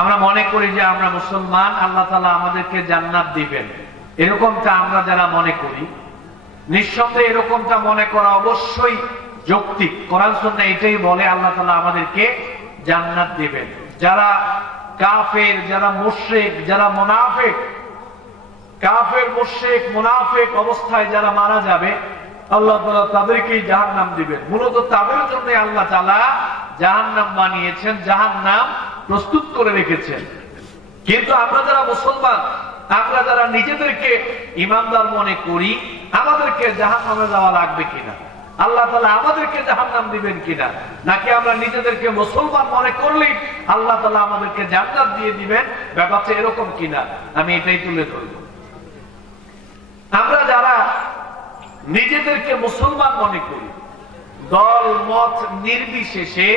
আমরা মনে করি যে আমরা মুসলমান, আল্লাহ তাআলা আমাদেরকে জান্নাত দিবেন, এরকমটা আমরা যারা মনে করি, নিঃসন্দেহে এরকমটা মনে করা অবশ্যই যৌক্তিক। কোরআন সুন্নাহ এটাই বলে আল্লাহ তাআলা আমাদেরকে জান্নাত দিবেন। যারা কাফের, যারা মুশরিক, যারা মুনাফিক, কাফের মুশরিক মুনাফিক অবস্থায় যারা মারা যাবে, আল্লাহ তাআলা তাদেরকেই জাহান্নাম দিবেন। মূলত তাদের জন্য আল্লাহ তাআলা জাহান্নাম বানিয়েছেন, জাহান্নাম প্রস্তুত করে রেখেছেন। কিন্তু আমরা যারা মুসলমান, আমরা যারা নিজেদেরকে ঈমানদার মনে করি, আমাদেরকে জাহান্নামে যাওয়া লাগবে কিনা, আল্লাহ তাআলা আমাদেরকে জাহান্নাম দিবেন কিনা, নাকি আমরা নিজেদেরকে মুসলমান মনে করলেই আল্লাহ তাআলা আমাদেরকে জান্নাত দিয়ে দিবেন, ব্যাপারটা এরকম কিনা আমি এটাই তুলে ধরব। আমরা যারা নিজেদেরকে মুসলমান মনে করি, দল মত নির্বিশেষে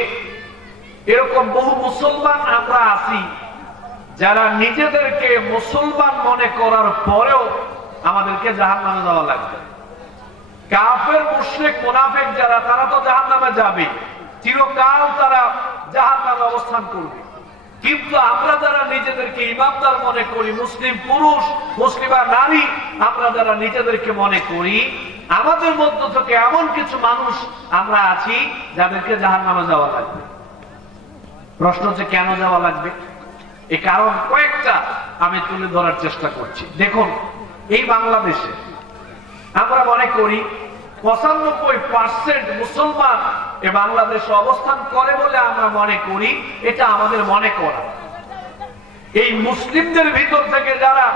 এরকম বহু মুসলমান আমরা আছি যারা নিজেদেরকে মুসলমান মনে করার পরেও আমাদেরকে জাহান্নামে যাওয়া লাগবে। কাফের মুশরিক মুনাফিক যারা, তারা তো জাহান্নামে যাবে, চিরকাল তারা জাহান্নামে অবস্থান করবে। কিন্তু আমরা যারা নিজেদেরকে ঈমানদার মনে করি, মুসলিম পুরুষ মুসলিমা নারী, আমরা যারা নিজেদেরকে মনে করি, আমাদের মধ্য থেকে এমন কিছু মানুষ আমরা আছি যাদেরকে জাহান্নামে যাওয়া লাগবে। প্রশ্ন হচ্ছে কেন যাওয়া লাগবে? এই কারণ কয়েকটা আমি তুলে ধরার চেষ্টা করছি। দেখুন, এই বাংলাদেশে আমরা মনে করি 95% মুসলমান এ বাংলাদেশে অবস্থান করে বলে আমরা মনে করি, এটা আমাদের মনে করা। এই মুসলিমদের ভিতর থেকে যারা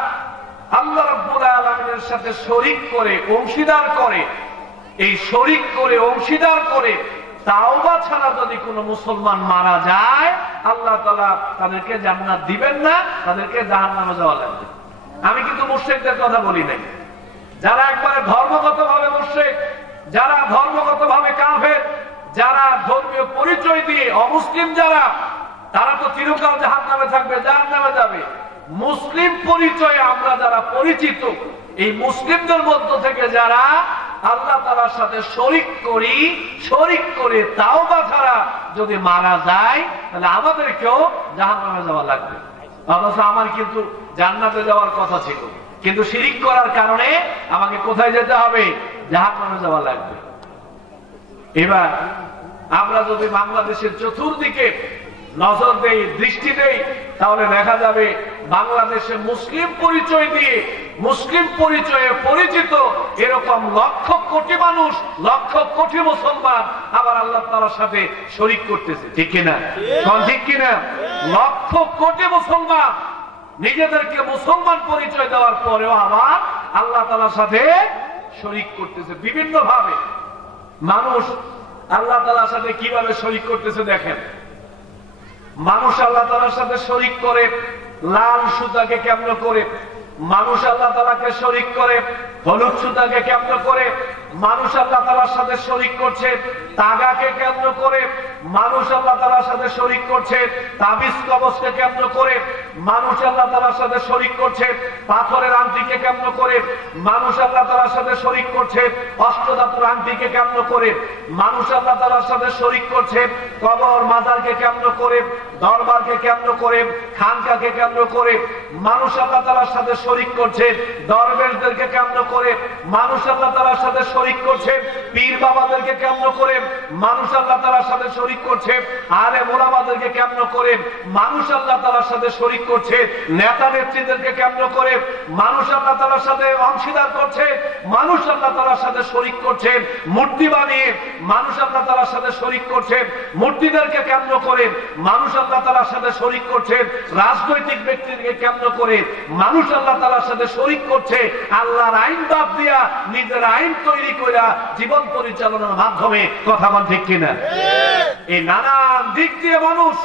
আল্লাহ রাব্বুল আলামিনের সাথে শরীক করে, অংশীদার করে, এই শরীক করে অংশীদার করে তাওবা ছাড়া যদি কোনো মুসলমান মারা যায়, আল্লাহ তাআলা তাদেরকে জান্নাত দিবেন না, তাদেরকে জাহান্নামে যাওয়া লাগবে। আমি কিন্তু মুশরিকদের কথা বলি নাই। যারা একবারে ধর্মগতভাবে মুশরিক, যারা ধর্মগতভাবে কাফের, যারা ধর্মীয় পরিচয় দিয়ে অমুসলিম যারা, তারা তো চিরকাল জাহান্নামে থাকবে, জাহান্নামে যাবে। মুসলিম পরিচয়ে আমরা যারা পরিচিত, এই মুসলিমদের মধ্য থেকে যারা আল্লাহ তাআলার সাথে শরীক করি, শরীক করে তাওবা ছাড়া যদি মারা যায়, তাহলে আমাদেরকেও জাহান্নামে যাওয়া লাগবে। অথচ আমার কিন্তু জান্নাতে যাওয়ার কথা ছিল, কিন্তু শিরিক করার কারণে আমাকে কোথায় যেতে হবে? জাহান্নামে যাওয়া লাগবে। এবার আমরা যদি বাংলাদেশের চতুর্দিকে নজর দেই, দৃষ্টি দেই, তাহলে দেখা যাবে বাংলাদেশে মুসলিম পরিচয় দিয়ে, মুসলিম পরিচয়ে পরিচিত এরকম লক্ষ কোটি মানুষ, লক্ষ কোটি মুসলমান আবার আল্লাহ তাআলার সাথে শরীক করতেছে। ঠিক কিনা? ঠিক কিনা? লক্ষ কোটি মুসলমান নিজেদেরকে মুসলমান পরিচয় দেওয়ার পরেও আবার আল্লাহ তাআলার সাথে শরীক করতেছে বিভিন্ন ভাবে। মানুষ আল্লাহ তাআলার সাথে কিভাবে শরীক করতেছে দেখেন। মানুষ আল্লাহ তাআলার সাথে শরীক করে লাল সুতাকে কেমন করে, মানুষ আল্লাহ তাআলাকে শরীক করে হলুদ সুতাকে কেমন করে, মানুষ আল্লাহ তাআলার সাথে শরীক করছে তাগাকে কেমন করে, মানুষ আল্লাহ তাআলার সাথে শরীক করছে তাবিজ কবজকে কেমন করে, মানুষ আল্লাহ তাআলার সাথে শরীক করছে পাথরের আংটিকে কেমন করে, মানুষ আল্লাহ তাআলার সাথে শরীক করছে অষ্টধাতুর আংটিকে কেমন করে, মানুষ আল্লাহ তাআলার সাথে শরীক করছে কবর মাজারকে কেমন করে, দরবারকে কেমন করে, খানকাকে কেমন করে, মানুষ আল্লাহ তাআলার সাথে শরীক করছে দরবেশদেরকে কেমন করে, মানুষ আল্লাহ তাআলার সাথে শরীক করছে পীর বাবাদেরকে কেমন করে, মানুষ আল্লাহ তাআলার সাথে শরীক করছে আলেম ওলামাদেরকে কেমন করে, মানুষ আল্লাহ তাআলার সাথে শরীক করছে নেতা নেত্রীদেরকে কেমন করে, মানুষ আল্লাহ তাআলার সাথে অংশীদার করছে, মানুষ আল্লাহ তাআলার সাথে শরীক করছে মূর্তি বানিয়ে, মানুষ আল্লাহ তাআলার সাথে শরীক করছে মূর্তিদেরকে কেমন করে, মানুষ আল্লাহ তাআলার সাথে শরীক করছে রাজনৈতিক ব্যক্তিদেরকে কেমন করে, মানুষ আল্লাহ তাআলার সাথে শরীক করছে আল্লাহর আইন বাদ দিয়া নিজের আইন তৈরি করে জীবন পরিচালনার মাধ্যমে। কথা বল ঠিক কিনা? এই নানান দিক দিয়ে মানুষ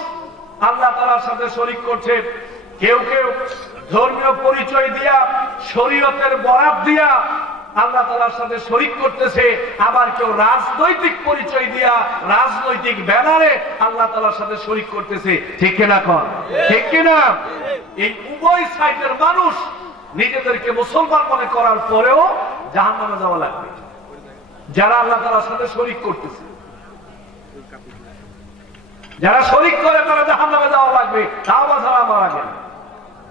আল্লাহ তাআলার সাথে শরীক করছে। কেউ কেউ ধর্মীয় পরিচয় দিয়া, শরীয়তের বরাত দিয়া আল্লাহ তাআলার সাথে শরীক করতেছে, আবার কেউ রাজনৈতিক পরিচয় দিয়া, রাজনৈতিক ব্যানারে আল্লাহ তাআলার সাথে শরীক করতেছে। ঠিক কিনা? কর ঠিক কিনা? এই উভয় সাইডের মানুষ নিজেদেরকে মুসলমান মনে করার পরেও জাহান্নামে যাওয়া লাগবে যারা আল্লাহ তাআলার সাথে শরীক করতেছে। যারা শরীক করে তারা জাহান্নামে যাওয়া লাগবে, তাওবা ছাড়া মারা গেলে।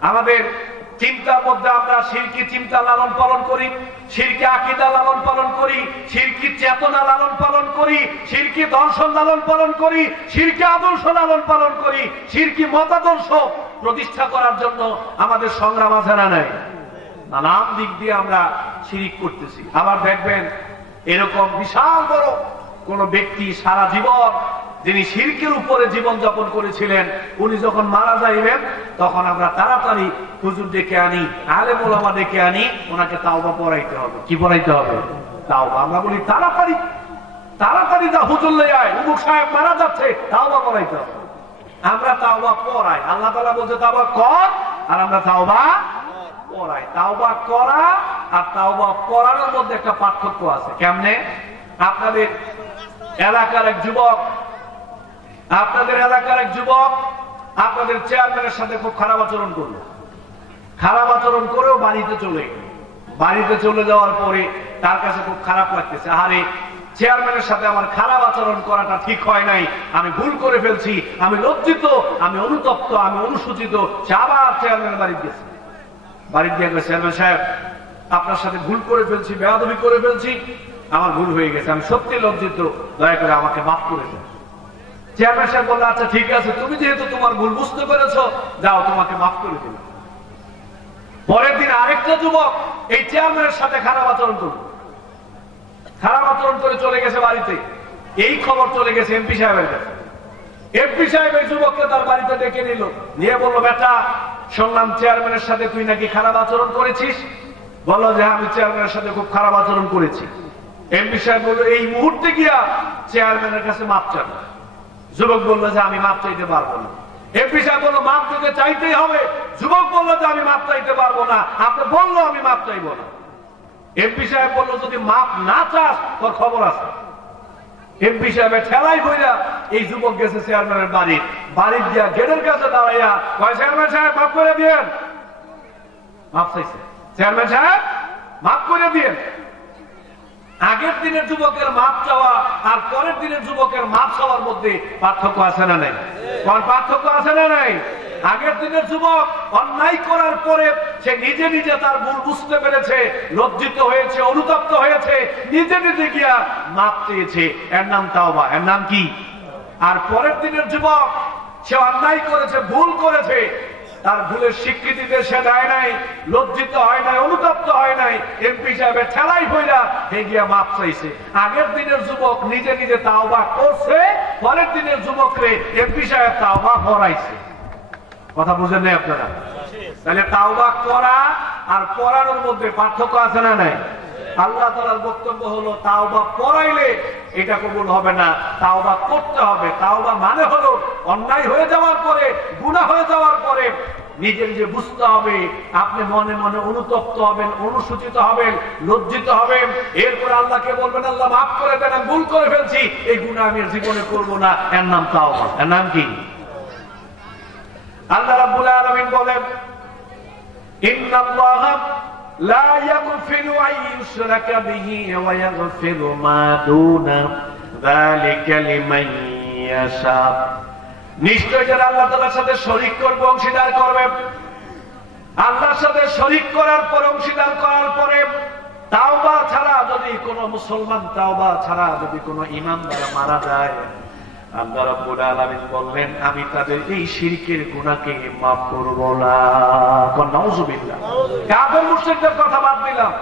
আমাদের চিন্তার মধ্যে আমরা শিরকি চিন্তা লালন পালন করি, শিরকি আকীদা লালন পালন করি, শিরকি চেতনা লালন পালন করি, শিরকি দর্শন লালন পালন করি, শিরকি আদর্শ লালন পালন করি, শিরকি মতাদর্শ প্রতিষ্ঠা করার জন্য আমাদের সংগ্রাম আছে না নাই? নানান দিক দিয়ে আমরা শিরিক করতেছি। আবার দেখবেন এরকম বিশাল বড় কোন ব্যক্তি সারা জীবন যিনি শিরকের উপরে জীবন যাপন করেছিলেন, উনি যখন মারা যাইবেন তখন আমরা তাড়াতাড়ি হুজুর ডেকে আনি, আলেম ওলামা ডেকে আনি, ওনাকে তাওবা পড়াইতে হবে। কি পড়াইতে হবে? তাওবা। আমরা বলি তাড়াতাড়ি তাড়াতাড়ি যা হুজুর লই আয়, অমুক সাহেব মারা যাচ্ছে, তাওবা পড়াইতে হবে। আমরা তাওবা পড়াই, আল্লাহ তাআলা বলছে তাওবা কর, আর আমরা তাওবা পড়াই। তাওবা করা আর তাওবা পড়ানোর মধ্যে একটা পার্থক্য আছে। কেমনে? আপনাদের এলাকার এক যুবক আপনাদের চেয়ারম্যানের সাথে খুব খারাপ আচরণ করলো, খারাপ আচরণ করেও বাড়িতে চলে যাওয়ার পরে তার কাছে খুব খারাপ লাগতেছে, আরে চেয়ারম্যানের সাথে আমার খারাপ আচরণ করাটা ঠিক হয় নাই, আমি ভুল করে ফেলছি, আমি লজ্জিত, আমি অনুতপ্ত, আমি অনুসূচিত। সে আবার চেয়ারম্যানের বাড়ি গেছে, বাড়ি দিয়ে চেয়ারম্যান সাহেব আপনার সাথে ভুল করে ফেলছি, বেয়াদবি করে ফেলছি, আমার ভুল হয়ে গেছে, আমি সত্যি লজ্জিত, দয়া করে আমাকে মাফ করে দেন। চেয়ারম্যান সাহেব বললো আচ্ছা ঠিক আছে, তুমি যেহেতু তোমার ভুল বুঝতে পেরেছো, যাও তোমাকে মাফ করে দিল। পরের দিন আরেকটা যুবক এই চেয়ারম্যানের সাথে খারাপ আচরণ করে চলে গেছে বাড়িতে। এই খবর চলে গেছে এমপি সাহেবের কাছে। এমপি সাহেব এই যুবককে তার বাড়িতে ডেকে নিল, নিয়ে বললো বেটা শুনলাম চেয়ারম্যানের সাথে তুই নাকি খারাপ আচরণ করেছিস। বললো যে আমি চেয়ারম্যানের সাথে খুব খারাপ আচরণ করেছি। এমপি সাহেব বললো এই মুহূর্তে গিয়া চেয়ারম্যানের কাছে মাপ চান। যুবক বললো যে আমি মাপ চাইতে পারবো না। এমপি সাহেব বললো মাপ দিতে চাইতেই হবে। যুবক বললো যে আমি মাপ চাইতে পারবো না। আপনি বললো আমি মাপ চাইবো না। এমপি সাহেব বললো যদি মাপ না চাস তোর খবর আছে। এমপি সাহেবের ঠেলাই বইরা এই যুবক গেছে চেয়ারম্যানের বাড়ির দিয়া গেটের কাছে দাঁড়াইয়া কয় চেয়ারম্যান সাহেব মাফ করে দিয়েন। মাপ চাইছে, চেয়ারম্যান সাহেব মাফ করে দিয়েন। আগের দিনের যুবকের মাপ চাওয়া আর পরের দিনের যুবকের মাপ চাওয়ার মধ্যে পার্থক্য আছে না নাই? কোন পার্থক্য আছে না নাই? আগের দিনের যুবক অন্যায় করার পরে সে নিজে নিজে তার ভুল বুঝতে পেরেছে, লজ্জিত হয়েছে, অনুতপ্ত হয়েছে, নিজে নিজে গিয়া মাপ চেয়েছে, এর নাম তাওবা। এর নাম কি? আর পরের দিনের যুবক সে অন্যায় করেছে, ভুল করেছে, তার ভুলের স্বীকৃতিতে সে দেয় নাই, লজ্জিত হয় নাই, অনুতপ্ত হয় নাই, এমপি সাহেবের ঠেলাই হইলা হে গিয়া মাপ চাইছে। আগের দিনের যুবক নিজে নিজে তাওবা করছে, পরের দিনের যুবকরে এমপি সাহেব তাওবা পড়াইছে। কথা বুঝেন নাই আপনারা? তাহলে তাওবা করা আর পড়ানোর মধ্যে পার্থক্য আছে না নাই? আল্লাহ তাআলার বক্তব্য হলো তাওবা পড়াইলে এটা কবুল হবে না, তাওবা করতে হবে। তাওবা মানে হলো অন্যায় হয়ে যাওয়ার পরে, গুনাহ হয়ে যাওয়ার পরে নিজে নিজে বুঝতে হবে, আপনি মনে মনে অনুতপ্ত হবেন, অনুসূচিত হবেন, লজ্জিত হবেন, এরপর আল্লাহকে বলবেন আল্লাহ মাফ করে দেন, আমি ভুল করে ফেলছি, এই গুনাহ আমি জীবনে করব না। এর নাম তাওবা। এর নাম কি? আল্লাহ রাব্বুল আলামিন বলেন ইন্নাল্লাহ লা ইয়াগফিরু আন ইউশরাকা বিহি ওয়া ইয়াগফিরু মা দুনা যালিকা লিমান ইয়াশা। নিশ্চয় যারা আল্লাহ তাআলার সাথে শরীক করবে, অংশীদার করবে, আল্লাহর সাথে শরীক করার পর, অংশীদার করার পরে তাওবা ছাড়া যদি কোনো মুসলমান, তাওবা ছাড়া যদি কোনো ঈমানদার মারা যায়, আল্লাহ রাব্বুল আলামিন বললেন আমি তাদের এই শিরকের গুনাহকে মাফ করব না। নাউযুবিল্লাহ। কাফের মুশরিকদের কথা বাদ দিলাম,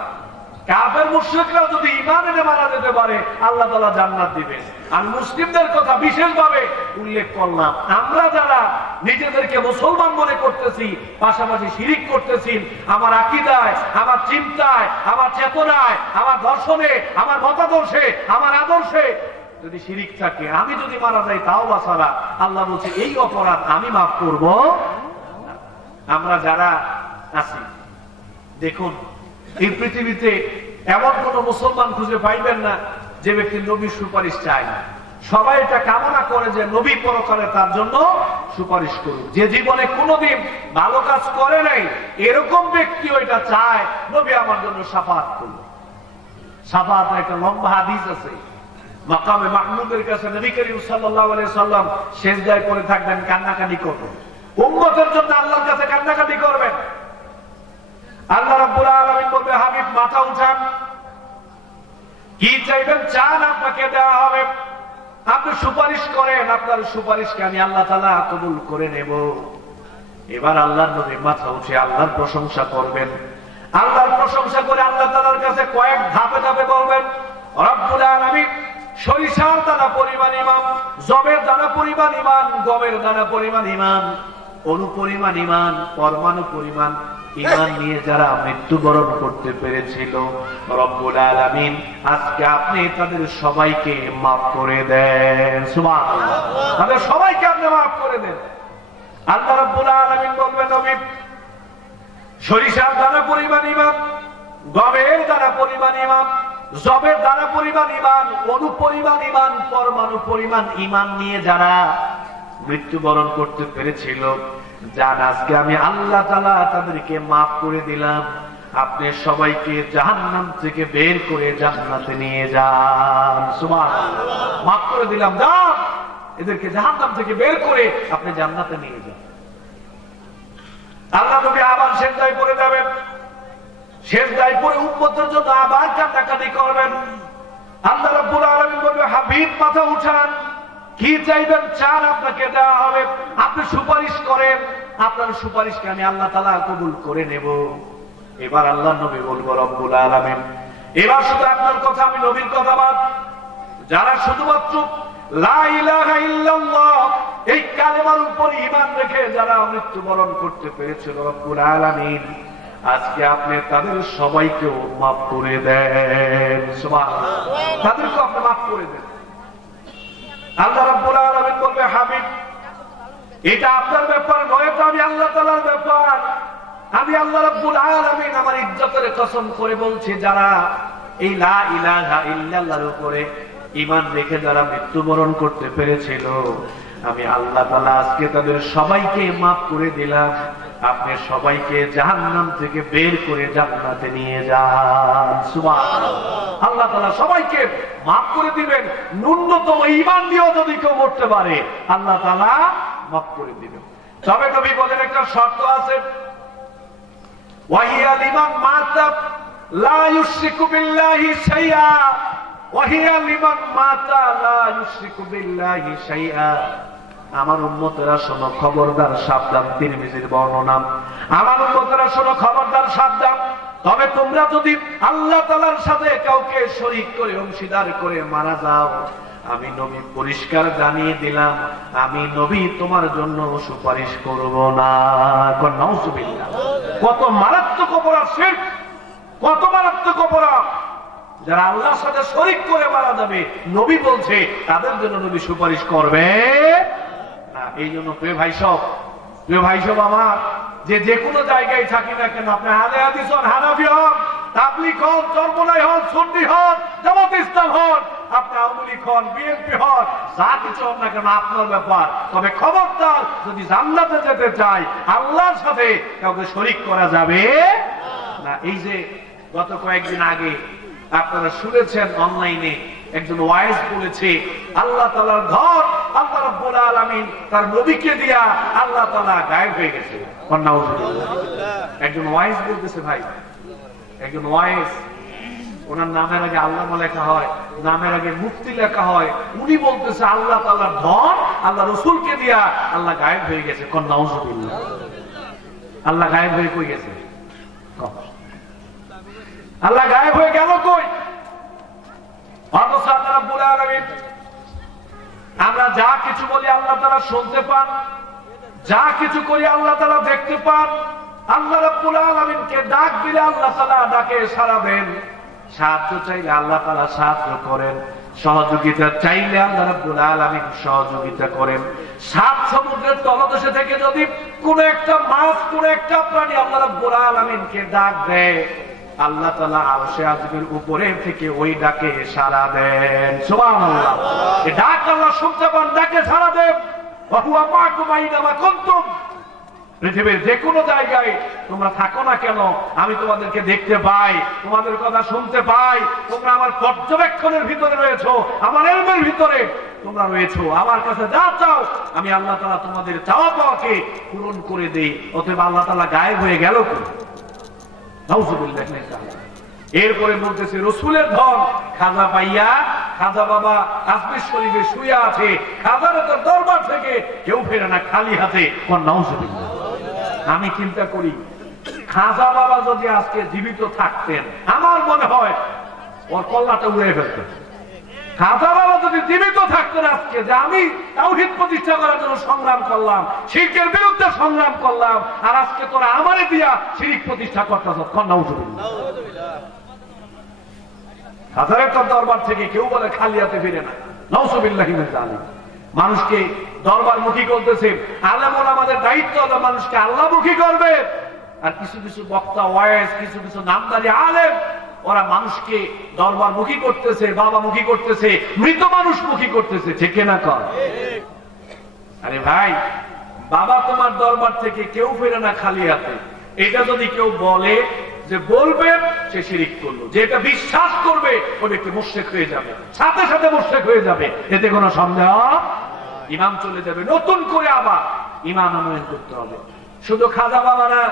কাফের মুশরিকরা যদি ঈমান এনে মারা যেতে পারে আল্লাহ তাআলা জান্নাত দিবেন। আর মুসলিমদের কথা বিশেষভাবে উল্লেখ করলাম। আমরা যারা নিজেদেরকে মুসলমান মনে করতেছি, পাশাপাশি শিরিক করতেছি, আমার আকীদায়, আমার চিন্তায়, আমার চেতনায়, আমার দর্শনে, আমার মতাদর্শে, আমার আদর্শে যদি শিরিক থাকে, আমি যদি মারা যাই তাওবা ছাড়া, আল্লাহ বলছে এই অপরাধ আমি মাফ করব। আমরা যারা আছি দেখুন, এই পৃথিবীতে এমন কোন মুসলমান খুঁজে পাইবেন না যে ব্যক্তি নবীর সুপারিশ চায় না। সবাই এটা কামনা করে যে নবী পরকালে তার জন্য সুপারিশ করুক। যে জীবনে কোনোদিন ভালো কাজ করে নাই এরকম ব্যক্তিও এটা চায় নবী আমার জন্য শাফাআত করুন। শাফাআতের একটা লম্বা হাদিস আছে, মাকামে মাহমুদের কাছে নবী করিম সাল্লাল্লাহু আলাইহি সাল্লাম সিজদায় পড়ে থাকবেন, কান্নাকাটি করবেন, উম্মতের জন্য আল্লাহর কাছে কান্নাকাটি করবেন। আল্লাহ রাব্বুল আলামিন বলবে, হাবিব মাথা উঠান, কি চাইবেন চান আপনাকে দেওয়া হবে, আপনি সুপারিশ করেন, আপনার সুপারিশকে আমি আল্লাহ তাআলা কবুল করে নেব। এবার আল্লাহর নবী মাথা উঠে আল্লাহর প্রশংসা করবেন। আল্লাহর প্রশংসা করে আল্লাহ তাআলার কাছে কয়েক ধাপে ধাপে বলবেন, রব্বুল আলামিন সরিষার দানা পরিমাণ ঈমান, জবের দানা পরিমাণ ঈমান, গমের দানা পরিমাণ ঈমান, অনুপরিমাণ ঈমান, পরমাণু পরিমাণ ঈমান নিয়ে যারা মৃত্যুবরণ করতে পেরেছিল, রব্বুল আলামিন আজকে আপনি তাদের সবাইকে মাফ করে দেন। সুবহানাল্লাহ, তাদের সবাইকে আপনি মাফ করে দেন। আল্লাহ রাব্বুল আলামিন বলবেন, নবী সরিষার দানা পরিমাণ ঈমান, গমের দানা পরিমাণ ঈমান, জবের দানা পরিমাণ ঈমান, অনুপরিমাণ ঈমান, পরমাণু পরিমাণ ঈমান নিয়ে যারা মৃত্যুবরণ করতে পেরেছিল, জান আজকে আমি আল্লাহ তাআলা তাদেরকে মাফ করে দিলাম। আপনি সবাইকে জাহান্নাম থেকে বের করে জান্নাতে নিয়ে যান। সুবহানাল্লাহ, মাফ করে দিলাম, যান এদেরকে জাহান্নাম থেকে বের করে আপনি জান্নাতে নিয়ে যান। আল্লাহ নবী আবার সিজদায় পড়ে যাবেন, সিজদায় পড়ে উম্মতের জন্য আবার কান্নাকাটি করবেন। আল্লাহ রাব্বুল আলামিন বলবে, হাবিব মাথা উঠান, কি চাইবেন চান আপনাকে দেওয়া হবে, আপনি সুপারিশ করেন, আপনার সুপারিশকে আমি আল্লাহ তাআলা কবুল করে নেব। এবার আল্লাহ নবী বলবো, রব্বুল আলামিন এবার শুধু আপনার কথা, আমি নবীর কথা বাদ, যারা শুধুমাত্র লা ইলাহা ইল্লাল্লাহ এই কালেমার উপর ঈমান রেখে যারা মৃত্যুবরণ করতে পেরেছিল, রব্বুল আলামিন আজকে আপনি তাদের সবাইকেও মাফ করে দেন। সুবহানাল্লাহ, তাদেরকে আপনি মাফ করে দেন। আল্লাহ রাব্বুল আলামিন বলবে, হাবিব এটা আপনার ব্যাপার নয়, তো আমি আল্লাহ তাআলার ব্যাপার। আমি আল্লাহ রাব্বুল আলামিন আমার ইজ্জতের কসম করে বলছি, যারা এই লা ইলাহা ইল্লাল্লাহর উপরে ঈমান রেখে যারা মৃত্যুবরণ করতে পেরেছিল, আমি আল্লাহ তাআলা আজকে তাদের সবাইকে মাফ করে দিলাম। আপনি সবাইকে জাহান্নাম থেকে বের করে জান্নাতে নিয়ে যান। সুবহানাল্লাহ, আল্লাহ তাআলা সবাইকে মাফ করে দিবেন। ন্যূনতম ঈমান দিয়েও যদি কেউ মরতে পারে, আল্লাহ তাআলা মাফ করে দিবেন। তবে নবী বলেন একটা শর্ত আছে, ওয়াহিয়া লিমান মাতা লা ইউশরিকু বিল্লাহি শাইআ, ওয়াহিয়া লিমান মাতা লা ইউশরিকু বিল্লাহি শাইআ। আমার উম্মতেরা শোনো, খবরদার সাবধান, তিরমিজির বর্ণনা, আমার উম্মতেরা শোনো, খবরদার সাবধান, তবে তোমরা যদি আল্লাহ তাআলার সাথে কাউকে শরীক করে অংশীদার করে মারা যাও, আমি নবী পরিষ্কার জানিয়ে দিলাম, আমি নবী তোমার জন্য সুপারিশ করব না। নাউযুবিল্লাহ, কত মারাত্মক অপরাধ শিরক, কত মারাত্মক অপরাধ! যারা আল্লাহর সাথে শরীক করে মারা যাবে, নবী বলছে তাদের জন্য নবী সুপারিশ করবে না। এই জন্য প্রিয় ভাই সব আমার, যে কোনো জায়গায় থাকি না কেন, আপনি আহলে হাদিস হন, হানাফি হন, তাবলীগ হন, চরমনাই হন, সুন্নি হন, জামাত ইসলাম হন, আপনি আওয়ামী লীগ হন, বিএনপি হন, যা কিছু হন না কেন আপনার ব্যাপার। তবে খবরদার, যদি জান্নাতে যেতে চাই, আল্লাহর সাথে কাউকে শরীক করা যাবে না। এই যে গত কয়েকদিন আগে আপনারা শুনেছেন অনলাইনে, একজন ওয়াইজ বলেছে আল্লাহ তাআলার ঘর আল্লাহ রাব্বুল আলামিন তার নবীকে দিয়া আল্লাহ তাআলা গায়েব হয়ে গেছে। একজন ওয়াইজ বলতেছে, ভাই একজন ওয়াইজ, ওনার নামের আগে আল্লাহ লেখা হয়, নামের আগে মুফতি লেখা হয়, উনি বলতেছে আল্লাহ তাআলার ধন আল্লাহ রাসূলকে দিয়া আল্লাহ গায়েব হয়ে গেছে। নাউযুবিল্লাহ, আল্লাহ গায়েব হয়ে কই গেছে? আল্লাহ গায়েব হয়ে গেল কই? আমরা যা কিছু বলি আল্লাহ তাআলা শুনতে পান, যা কিছু করি আল্লাহ তাআলা দেখতে পান। আল্লাহ রাব্বুল আলামিনকে ডাক দিলে আল্লাহ তাআলা ডাকে সাড়া দেন, সাহায্য চাইলে আল্লাহ তাআলা সাহায্য করেন, সহযোগিতা চাইলে আল্লাহ রাব্বুল আলামিন সহযোগিতা করেন। সাত সমুদ্রের তলদেশে থেকে যদি কোন একটা মাছ, কোন একটা প্রাণী আল্লাহ রাব্বুল আলামিনকে ডাক দেয়, আল্লাহ তাআলা আরশে আজিমের উপরে থেকে ওই ডাকে সাড়া দেন। সুবহানাল্লাহ, এই ডাক আল্লাহ শুনতে পান, ডাকে সাড়া দেন। ওয়া হুয়া মাআকুম আইনামা কুনতুম, পৃথিবীর যে কোনো জায়গায় তোমরা থাকো না কেন, আমি তোমাদেরকে দেখতে পাই, তোমাদের কথা শুনতে পাই। তোমরা আমার পর্যবেক্ষণের ভিতরে রয়েছো, আমার ইলমের ভিতরে তোমরা রয়েছো। আমার কাছে যা চাও আমি আল্লাহ তাআলা তোমাদের চাওয়া পাওয়াকে পূরণ করে দেই। অতএব আল্লাহ তাআলা গায়েব হয়ে গেল কি? নাউযুবিল্লাহ। এরপরে বলতেছে রসুলের ধন খাজা পাইয়া, খাজা বাবা আজমির শরীফে শুয়ে আছে, খাজার দরবার থেকে কেউ ফেরে না খালি হাতে। নাউযুবিল্লাহ। আমি চিন্তা করি খাজা বাবা যদি আজকে জীবিত থাকতেন, আমার মনে হয় ওর কল্লাটা উড়ে ফেলতেন। খাজা বাবা যদি জীবিত থাকতেন আজকে, যে আমি তাওহীদ প্রতিষ্ঠা করার জন্য সংগ্রাম করলাম, শিরকের বিরুদ্ধে সংগ্রাম করলাম, আর আজকে তোরা আমারে দিয়া শিরক প্রতিষ্ঠা করতেছ। নাউযুবিল্লাহ। খাজারের দরবার থেকে কেউ বলে খালি হাতে ফিরে না। নাউযুবিল্লাহ মিন যালিক। মানুষকে দরবারমুখী করতেছে। আলেম ওলামাদের দায়িত্ব হলো মানুষকে আল্লাহমুখী করবে। আর কিছু কিছু বক্তা ওয়াইজ, কিছু কিছু নামদারি আলেম, ওরা মানুষকে দরবারমুখী করতেছে, বাবামুখী করতেছে, মৃত মানুষমুখী করতেছে। ঠিক না কর? আরে ভাই, বাবা তোমার দরবার থেকে কেউ ফেরে না খালি হাতে, এটা যদি কেউ বলে, যে বলবে সে শিরিক করলো, যে এটা বিশ্বাস করবে ওই ব্যক্তি মুশরিক হয়ে যাবে, সাথে সাথে মুশরিক হয়ে যাবে। এতে কোনো সন্দেহ? ইমাম চলে যাবে। নতুন করে আবার ইমাম আনয়ন করতে হবে। শুধু খাজা বাবা না,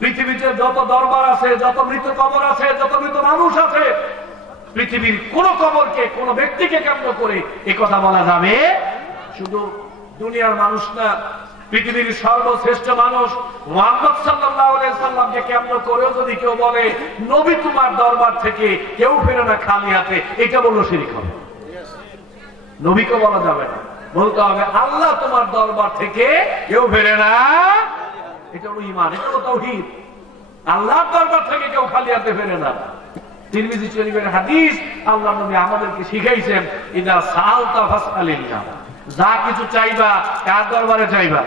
পৃথিবীতে যত দরবার আছে, যত মৃত কবর আছে, যত মৃত মানুষ আছে, পৃথিবীর কোন কবরকে, কোন ব্যক্তিকে কেন্দ্র করে এ কথা বলা যাবে? শুধু দুনিয়ার মানুষ না, পৃথিবীর সর্বশ্রেষ্ঠ মানুষ মুহাম্মদ সাল্লাল্লাহু আলাইহি সাল্লামকে কেন্দ্র করেও যদি কেউ বলে নবী তোমার দরবার থেকে কেউ ফেরে না খালি হাতে, এটা বললো শিরক হবে। নবীকে বলা যাবে না, বলতে হবে আল্লাহ তোমার দরবার থেকে কেউ ফেরে না। এটা হলো ঈমান, এটা হলো তাওহীদ। আল্লাহর দরবার থেকে কেউ খালি হাতে ফেরে না। তিরমিজি শরীফের হাদিস, আল্লাহ নবী আমাদেরকে শিখাইছেন, ইদা সাআলতা ফাসআলিল্লাহ। যা কিছু চাইবা কার দরবারে চাইবা?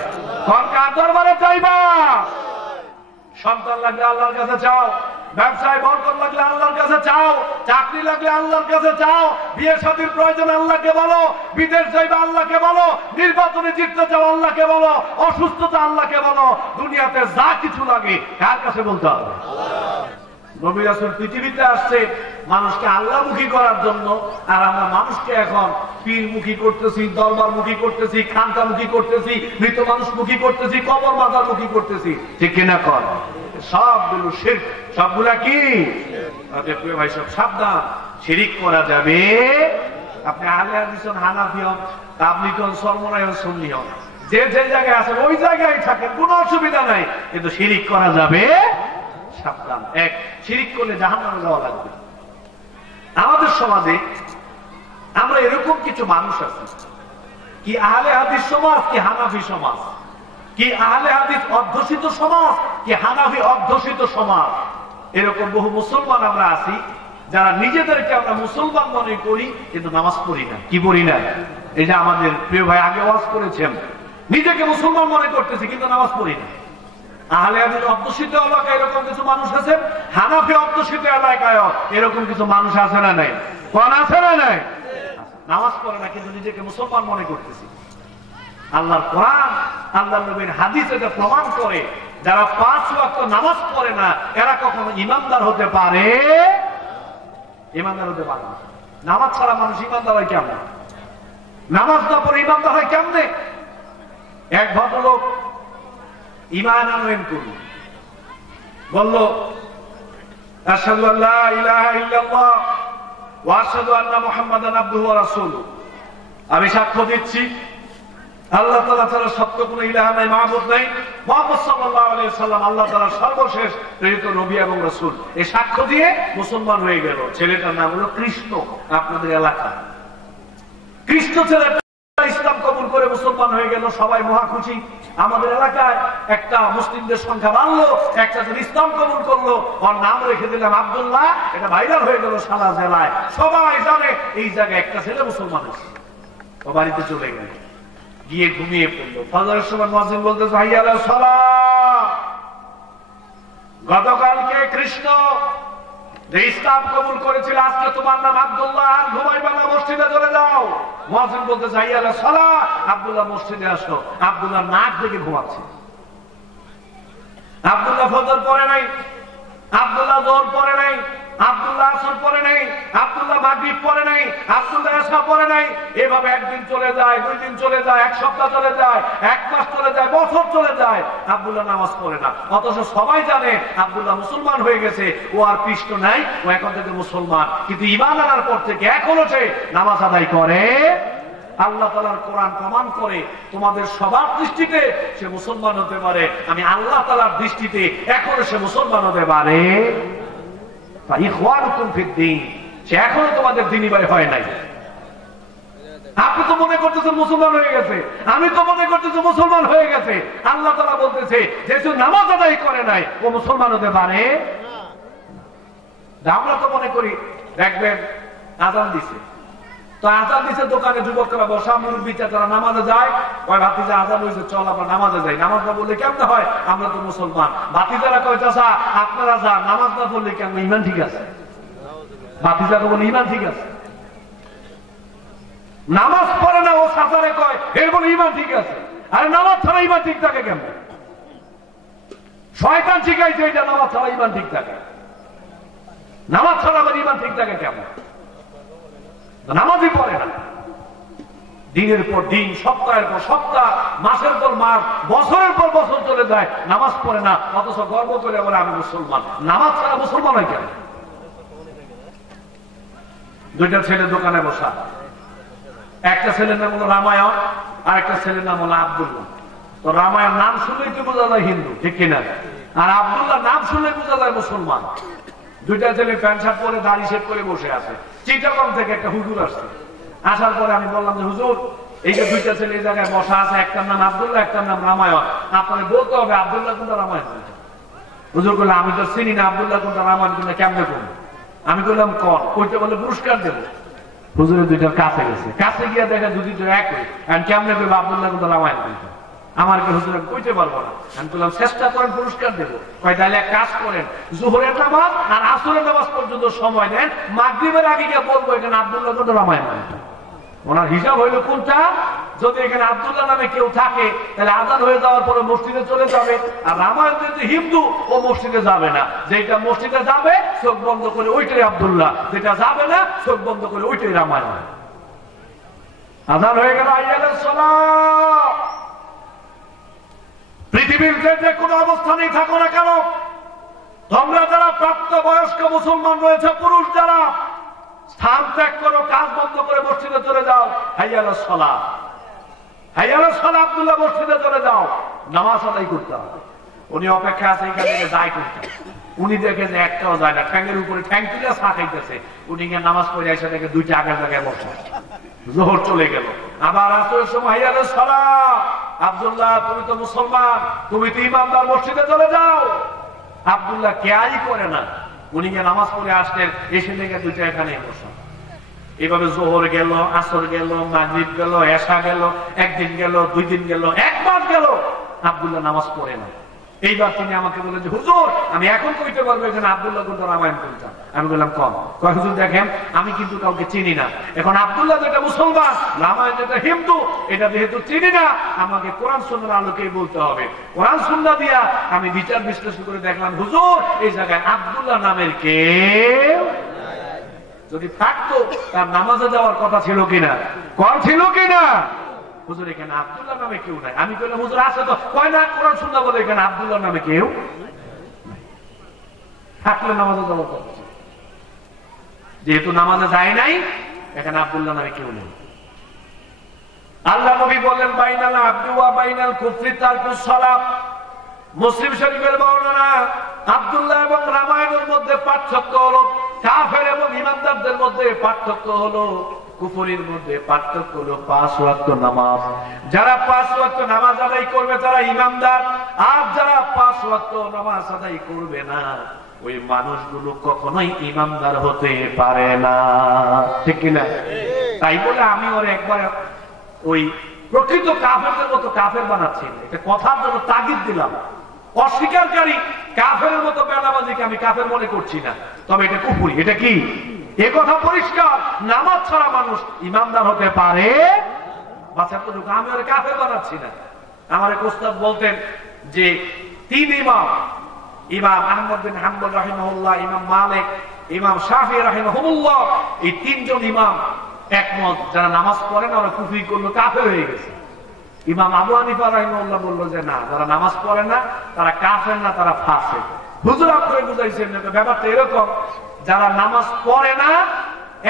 কার দরবারে চাইবা? সন্তান লাগলে আল্লাহর কাছে চাও, ব্যবসায় বরকত লাগলে আল্লাহর কাছে চাও, চাকরি লাগলে আল্লাহর কাছে চাও, বিয়ে শাদীর প্রয়োজন আল্লাহকে বলো, বিদেশ যাইবা আল্লাহকে বলো, নির্বাচনে জিততে চাও আল্লাহকে বলো, অসুস্থতা আল্লাহকে বলো। দুনিয়াতে যা কিছু লাগে কার কাছে বলতে হবে? নবী রাসূল পৃথিবীতে আসছে মানুষকে আল্লাহমুখী করার জন্য, আর আমরা মানুষকে এখন পীরমুখী করতেছি, দরবারমুখী করতেছি, খানকামুখী করতেছি, মৃত মানুষমুখী করতেছি, কবর মাজারমুখী করতেছি। ঠিক কিনা কর? সবগুলো শিরক, সবগুলা কি? প্রিয় ভাই সব সাবধান, শিরক করা যাবে। আপনি আহলে হাদিস হন, হানাফি হন, তাবলীগ হন, সরমনাই হন, সুন্নি হন, যে যে জায়গায় আছেন ওই জায়গায় থাকেন, কোনো অসুবিধা নাই, কিন্তু শিরক করা যাবে। সাবধান। এক, শিরক করলে জাহান্নামে যাওয়া লাগবে। আমাদের সমাজে আমরা এরকম কিছু মানুষ আছি, কি আহলে হাদিস সমাজ, কি হানাফি সমাজ, কি আহলে হাদিস অধ্যুষিত সমাজ, কি হানাফি অধ্যুষিত সমাজ, এরকম বহু মুসলমান আমরা আছি যারা নিজেদেরকে আমরা মুসলমান মনে করি কিন্তু নামাজ পড়ি না। কি পড়ি না? এই যে আমাদের প্রিয় ভাই আগে ওয়াজ করেছেন, নিজেকে মুসলমান মনে করতেছি কিন্তু নামাজ পড়ি না। আহলে হাদিস অধ্যুষিত এলাকায় এরকম কিছু মানুষ আছে, হানাফি অধ্যুষিত এলাকায় এরকম কিছু মানুষ আছে না নাই? কোন আছে না নাই? নামাজ পড়ে না কিন্তু নিজেকে মুসলমান মনে করতেছি। আল্লাহর কোরআন, আল্লাহর নবীর হাদিস এটা প্রমাণ করে, যারা 5 ওয়াক্ত নামাজ পড়ে না এরা কখনো ইমানদার হতে পারে? ইমানদার হতে পারে না। নামাজ ছাড়া মানুষ ইমানদার হয় কেমন? নামাজ না পড়ে ইমানদার হয় কেমনে? এক ভদ্রলোক ঈমান আনয়ন করল, বলল আশহাদু আল্লা ইলাহা ইল্লাল্লাহ ওয়া আশহাদু আন্না মুহাম্মাদান আবদুহু ওয়া রাসূলুহু। আমি সাক্ষ্য দিচ্ছি আল্লাহ তাআলা ছাড়া সত্য কোনো ইলাহ নাই, মাবুদ নাই, মুহাম্মদ সাল্লাল্লাহু আলাইহি ওয়াসাল্লাম আল্লাহ তাআলার সর্বশেষ প্রেরিত নবী এবং রাসূল। এই সাক্ষ্য দিয়ে মুসলমান হয়ে গেল। ছেলেটার নাম হলো কৃষ্ণ। আপনাদের এলাকা কৃষ্ণ ছেলেটা ইসলাম কবুল করে মুসলমান হয়ে গেল, সবাই মহা খুশি। আমাদের এলাকায় একটা মুসলিমদের সংখ্যা বাড়লো, একটা জন ইসলাম কবুল করলো, ওর নাম রেখে দিলাম আব্দুল্লাহ। এটা ভাইরাল হয়ে গেল সারা জেলায়, সবাই জানে এই জায়গায় একটা ছেলে মুসলমান হয়েছে। ও বাড়িতে চলে গেল, গিয়ে ঘুমিয়ে পড়লো। ফজরের সময় মুয়াজ্জিন বলতেছে হাইয়া আলাস সালাহ। গতকালকে কৃষ্ণ যে ইসলাম কবুল করেছিল, আজকে তোমার নাম আব্দুল্লাহ, আর ঘুমাইবা না, মসজিদে চলে যাও। মুয়াজ্জিন বলতেছে হাইয়া আলাস সালাহ, আব্দুল্লাহ মসজিদে আসো। আব্দুল্লাহ নাক দেখে ঘুমাচ্ছে। আব্দুল্লাহ ফজর পড়ে নাই, আব্দুল্লাহ যোহর পড়ে নাই, আব্দুল্লাহ আসর পড়ে নাই, আব্দুল্লাহ মাগরিব পড়ে নাই, আব্দুল্লাহ ইশা পড়ে নাই। এভাবে একদিন চলে যায়, 2 দিন চলে যায়, 1 সপ্তাহ চলে যায়, 1 মাস চলে যায়, বছর চলে যায়, আব্দুল্লাহ নামাজ পড়ে না। অথচ সবাই জানে আব্দুল্লাহ মুসলমান হয়ে গেছে, ও আর কৃষ্ণ নাই, ও এখন থেকে মুসলমান। কিন্তু ঈমান আনার পর থেকে এখনো সে নামাজ আদায় করে। আল্লাহ তাআলার কোরআন প্রমাণ করে তোমাদের সবার দৃষ্টিতে সে মুসলমান হতে পারে, আমি আল্লাহ তাআলার দৃষ্টিতে এখনো সে মুসলমান হতে পারে। ইখওয়ানুকুম ফিদ্দীন, সে এখনো তোমাদের দ্বীনি ভাই হয় নাই। আপনি তো মনে করতেছেন মুসলমান হয়ে গেছে, আমি তো মনে করতেছি মুসলমান হয়ে গেছে। আল্লাহ তাআলা বলতেছে যেহেতু নামাজ আদায় করে নাই ও মুসলমান হতে পারে। আমরা তো মনে করি, দেখবেন আযান দিছে, তো আযান দিছে, দোকানে যুবকরা বসা, মুরব্বী তারা নামাজে যায়, ওই ভাতিজা আযান হয়েছে, চল আমরা নামাজে যাই। নামাজ না বললে কেমন হয়, আমরা তো মুসলমান। ভাতিজারা কয় চাচা আপনারা যান, নামাজ না পড়লে কেমন, ঈমান ঠিক আছে? ভাতিজা বলে ঈমান ঠিক আছে। নামাজ পড়ে না ও চাচারে কয় এর বলে ঈমান ঠিক আছে। আরে নামাজ ছাড়া ঈমান ঠিক থাকে কেমন? শয়তান শিখাইছে এটা, নামাজ ছাড়া ঈমান ঠিক থাকে। নামাজ ছাড়া আবার ঈমান ঠিক থাকে কেমন? নামাজই পড়ে না, দিনের পর দিন, সপ্তাহের পর সপ্তাহ, মাসের পর মাস, বছরের পর বছর চলে যায়, নামাজ পড়ে না, অথচ গর্ব করে বলে আমি মুসলমান। নামাজ ছাড়া মুসলমান হয় কেন? 2টা ছেলে দোকানে বসা, একটা ছেলের নাম হলো রামায়ণ আর একটা ছেলের নাম হলো আব্দুল্লাহ। তো রামায়ণ নাম শুনলেই তো বোঝা যায় হিন্দু, ঠিক কিনা? আর আব্দুল্লাহ নাম শুনলে বোঝা যায় মুসলমান। 2টা ছেলে প্যান্ট শার্ট পরে দাড়ি শেভ করে বসে আছে। চিটাগং থেকে একটা হুজুর আসছে, আসার পরে আমি বললাম যে হুজুর এই যে 2টা ছেলে এই জায়গায় বসা আছে, একটার নাম আব্দুল্লাহ একটার নাম রামায়ণ, আপনাদের বলতে হবে আব্দুল্লাহ কোনটা রামায়ণ কোনটা। হুজুর বললো আমি তো চিনি না আব্দুল্লাহ কোনটা রামায়ণ কোনটা, কেমনে করবো? আমি বললাম কন, কইতে বলে পুরস্কার দেবো। হুজুরের 2টার কাছে গেছে, কাছে গিয়ে দেখে 2টো একই, আমি কেমনে করবো আব্দুল্লাহ কোনটা রামায়ণ কোনটা? আমার হুজুর কইতে পারবো না। আমি বললাম চেষ্টা করেন, পুরস্কার দেবো। কয় তাহলে এক কাজ করেন, জোহরের নামাজ আর আসরের নামাজ পর্যন্ত সময় দেন, মাগরিবের আগে গিয়ে বলবো এখানে আব্দুল্লাহ কোনটা রামায়ণ কোনটা। ওনার হিসাব হইলো কোনটা, যদি এখানে আব্দুল্লাহ নামে কেউ থাকে তাহলে আজান হয়ে যাওয়ার পরে মসজিদে চলে যাবে, আর রামায়ণ যেহেতু হিন্দু ও মসজিদে যাবে না। যেটা মসজিদে যাবে চোখ বন্ধ করে ওইটাই আব্দুল্লাহ, যেটা যাবে না চোখ বন্ধ করে ওইটাই রামায়ণ। আজান হয়ে গেল, আইয়ালের সালাত। পৃথিবীর যে কোনো অবস্থানেই থাকো না কেন, তোমরা যারা প্রাপ্ত বয়স্ক মুসলমান রয়েছে, পুরুষ যারা, স্থান ত্যাগ করো, কাজ বন্ধ করে মসজিদে চলে যাও। হাইয়া আলাস সালাত, হাইয়া আলাস সালাত, আব্দুল্লাহ মসজিদে চলে যাও, নামাজ আদায় করতে হবে। উনি অপেক্ষা আছে, এখান থেকে যায় করতে। উনি দেখে যে একটাও যায় না, ঠ্যাঙের উপরে ঠ্যাং তুলে চা খাইতেছে। উনি গিয়ে নামাজ পড়ে এসে দেখে 2টা আগের জায়গায় বসে। জোহর চলে গেল, আবার আসরের সময় হাইয়া আলাস সালাত। আব্দুল্লাহ তুমি তো মুসলমান, তুমি তো ইমানদার, মসজিদে চলে যাও। আব্দুল্লাহ কেয়াই করে না, উনি গিয়ে নামাজ পড়ে আসলেন, এসে দেখে 2টা এখানে বসা। এভাবে জোহর গেল, আসর গেল, মাগরিব গেল, এশা গেল, 1 দিন গেল, 2 দিন গেল, 1 মাস গেল, আব্দুল্লাহ নামাজ পড়ে না। এইবার তিনি আমাকে বললেন যে হুজুর আমি এখন কইতে পারবো এখানে আব্দুল্লাহ কোনটা রামায়ণ কোনটা। আমি বললাম কম। কয় হুজুর দেখেন আমি কিন্তু কাউকে চিনি না, এখন আব্দুল্লাহ যেটা মুসলমান, রামায়ণ যেটা হিন্দু, এটা যেহেতু চিনি না, আমাকে কোরআন সুন্নাহর আলোকেই বলতে হবে। কোরআন সুন্নাহ দিয়া আমি বিচার বিশ্লেষণ করে দেখলাম হুজুর এই জায়গায় আব্দুল্লাহ নামের কেউ যদি থাকতো তার নামাজে যাওয়ার কথা ছিল কিনা, কর ছিল কিনা? হুজুর এখানে আব্দুল্লাহ নামে কেউ নাই। আমি কইলাম হুজুর আছে তো, কয় না কোরআন সুন্নাহ বলে এখানে আব্দুল্লাহ নামে কেউ থাকলে নামাজে যাওয়ার কথা ছিল। যেহেতু নামাজে যায় নাই, এখানে আব্দুল্লাহ নামে কেউ নেই। আল্লাহ নবী বলেন বাইনাল আবদি ওয়া বাইনাল কুফরি তারকুস সালাত। মুসলিম শরীফের বর্ণনা, আব্দুল্লাহ এবং রামায়ণের মধ্যে পার্থক্য হলো, কাফের এবং ঈমানদারদের মধ্যে পার্থক্য হলো, কুফরির মধ্যে পার্থক্য হলো 5 ওয়াক্ত নামাজ। যারা 5 ওয়াক্ত নামাজ আদায় করবে তারা ঈমানদার, আর যারা 5 ওয়াক্ত নামাজ আদায় করবে না ওই মানুষগুলো কখনোই ঈমানদার হতে পারে না, ঠিক কিনা? তাই বলে আমি ওর একবার ওই প্রকৃত কাফেরদের মতো কাফের বানাচ্ছি, এটা কথার জন্য তাগিদ দিলাম। অস্বীকারী কাফেরের মতো বেনামাজিকে আমি কাফের মনে করছি না, তবে এটা কুফরি। এটা কি? এ কথা পরিষ্কার, নামাজ ছাড়া মানুষ ইমানদার হতে পারে। আমি ওরা কাফের বানাচ্ছি না। আমার এক ওস্তাদ বলতেন যে 3 ইমাম ইমাম আহমদ বিন হাম্বল রাহিমাহুল্লাহ, ইমাম মালিক, ইমাম শাফি রাহিমাহুল্লাহ, এই তিনজন ইমাম একমত যারা নামাজ পড়ে না ওরা কুফরি করলো, কাফের হয়ে গেছে। ইমাম আবু হানিফা রাহিমাহুল্লাহ বললো যে না, যারা নামাজ পড়ে না তারা কাফের না, তারা ফাসিক। হুজুর আপনারা বুঝাইছেন ব্যাপারটা এরকম, যারা নামাজ পড়ে না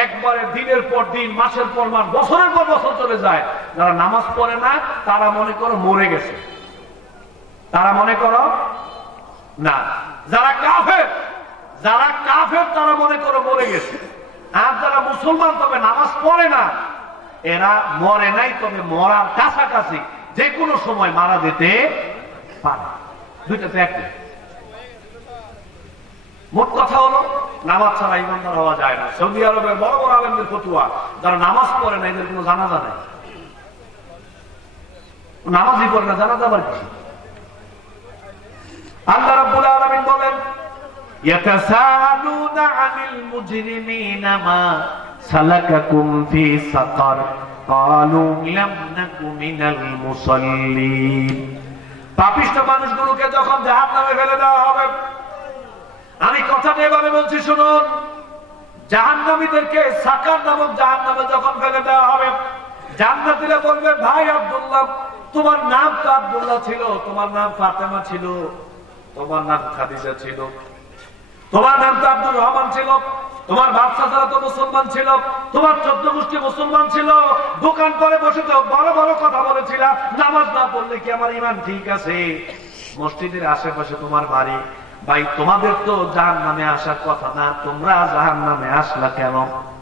একবারে দিনের পর দিন, মাসের পর মাস, বছরের পর বছর চলে যায়, যারা নামাজ পড়ে না তারা মনে করো মরে গেছে, তারা মনে করো না। যারা কাফের তারা মনে করো মরে গেছে। আর যারা মুসলমান তবে নামাজ পড়ে না, এরা মরে নাই, তবে মরার কাছাকাছি, যে কোনো সময় মারা যেতে পারে। দুইটা তো একই। মোট কথা হলো নামাজ ছাড়া ইমানদার হওয়া যায় না। সৌদি আরবের বড় বড় আলেমদের ফতোয়া, যারা নামাজ পড়ে না এদের কোনো জানাজা নাই, নামাজই পড়ে না, জানাজা আবার কি? আল্লাহ রাব্বুল আলামিন বলেন ইয়াতাসালুনা আনিল মুজরিমিনা মা সালাকাকুম ফি সাকার ক্বালু লাম নাকু মিনাল মুসাল্লিন। পাপিষ্ঠ মানুষগুলোকে যখন জাহান্নামে ফেলে দেওয়া হবে, আমি কথাটা এভাবে বলছি শুনুন, জাহান্নামীদেরকে সাকার নামক জাহান্নামে যখন ফেলে দেওয়া হবে, জান্নাতীরা বলবে ভাই আব্দুল্লাহ, তোমার নাম তো আব্দুল্লাহ ছিল, তোমার নাম ফাতেমা ছিল, তোমার নাম খাদিজা ছিল, তোমার নাম তো আব্দুর রহমান ছিল, তোমার বাচ্চা যারা তো মুসলমান ছিল, তোমার 14 গোষ্ঠী মুসলমান ছিল, দোকান করে বসে তো বড় বড় কথা বলেছিল, নামাজ না পড়লে কি আমার ঈমান ঠিক আছে? মসজিদের আশেপাশে তোমার বাড়ি, ভাই তোমাদের তো জাহান্নামে আসার কথা না, তোমরা জাহান্নামে আসলা কেন?